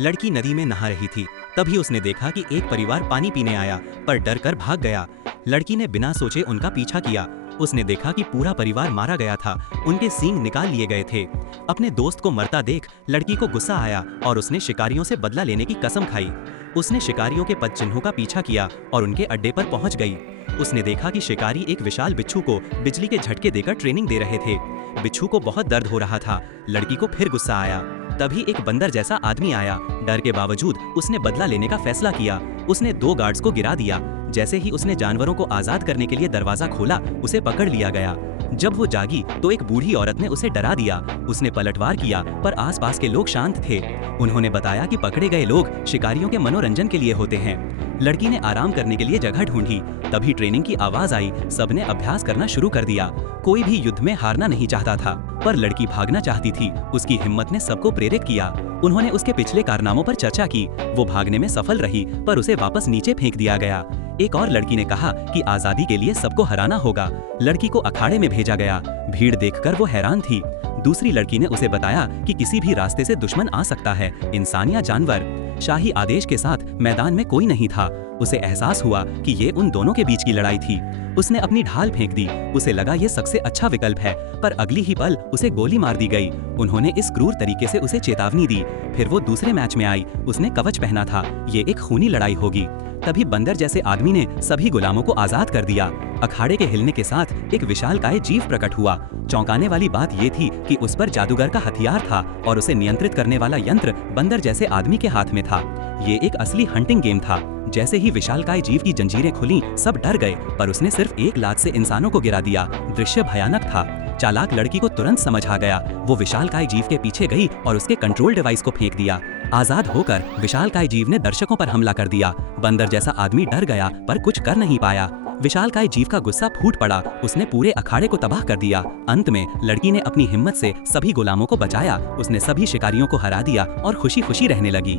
लड़की नदी में नहा रही थी। तभी उसने देखा कि एक परिवार पानी पीने आया, पर डर कर भाग गया। लड़की ने बिना सोचे उनका पीछा किया। उसने देखा कि पूरा परिवार मारा गया था, उनके सींग निकाल लिए गए थे। अपने दोस्त को मरता देख लड़की को गुस्सा आया और उसने शिकारियों से बदला लेने की कसम खाई। उसने शिकारियों के पद चिन्हों का पीछा किया और उनके अड्डे पर पहुंच गई। उसने देखा कि शिकारी एक विशाल बिच्छू को बिजली के झटके देकर ट्रेनिंग दे रहे थे। बिच्छू को बहुत दर्द हो रहा था। लड़की को फिर गुस्सा आया। तभी एक बंदर जैसा आदमी आया। डर के बावजूद उसने बदला लेने का फैसला किया। उसने 2 गार्ड्स को गिरा दिया। जैसे ही उसने जानवरों को आजाद करने के लिए दरवाजा खोला, उसे पकड़ लिया गया। जब वो जागी तो एक बूढ़ी औरत ने उसे डरा दिया। उसने पलटवार किया, पर आसपास के लोग शांत थे। उन्होंने बताया कि पकड़े गए लोग शिकारियों के मनोरंजन के लिए होते हैं। लड़की ने आराम करने के लिए जगह ढूंढी। तभी ट्रेनिंग की आवाज आई। सबने अभ्यास करना शुरू कर दिया। कोई भी युद्ध में हारना नहीं चाहता था, पर लड़की भागना चाहती थी। उसकी हिम्मत ने सबको प्रेरित किया। उन्होंने उसके पिछले कारनामों पर चर्चा की। वो भागने में सफल रही, पर उसे वापस नीचे फेंक दिया गया। एक और लड़की ने कहा कि आजादी के लिए सबको हराना होगा। लड़की को अखाड़े में भेजा गया। भीड़ देखकर वो हैरान थी। दूसरी लड़की ने उसे बताया कि किसी भी रास्ते से दुश्मन आ सकता है, इंसान या जानवर। शाही आदेश के साथ मैदान में कोई नहीं था। उसे एहसास हुआ कि ये उन दोनों के बीच की लड़ाई थी। उसने अपनी ढाल फेंक दी। उसे लगा ये सबसे अच्छा विकल्प है, पर अगली ही पल उसे गोली मार दी गई। उन्होंने इस क्रूर तरीके से उसे चेतावनी दी। फिर वो दूसरे मैच में आई। उसने कवच पहना था। ये एक खूनी लड़ाई होगी। तभी बंदर जैसे आदमी ने सभी गुलामों को आजाद कर दिया। अखाड़े के हिलने के साथ एक विशालकाय जीव प्रकट हुआ। चौंकाने वाली बात ये थी कि उस पर जादूगर का हथियार था और उसे नियंत्रित करने वाला यंत्र बंदर जैसे आदमी के हाथ में था। ये एक असली हंटिंग गेम था। जैसे ही विशालकाय जीव की जंजीरें खुली, सब डर गए, पर उसने सिर्फ एक लात से इंसानों को गिरा दिया। दृश्य भयानक था। चालाक लड़की को तुरंत समझ आ गया। वो विशालकाय जीव के पीछे गई और उसके कंट्रोल डिवाइस को फेंक दिया। आजाद होकर विशालकाय जीव ने दर्शकों पर हमला कर दिया। बंदर जैसा आदमी डर गया, पर कुछ कर नहीं पाया। विशालकाय जीव का गुस्सा फूट पड़ा। उसने पूरे अखाड़े को तबाह कर दिया। अंत में लड़की ने अपनी हिम्मत से सभी गुलामों को बचाया। उसने सभी शिकारियों को हरा दिया और खुशी खुशी रहने लगी।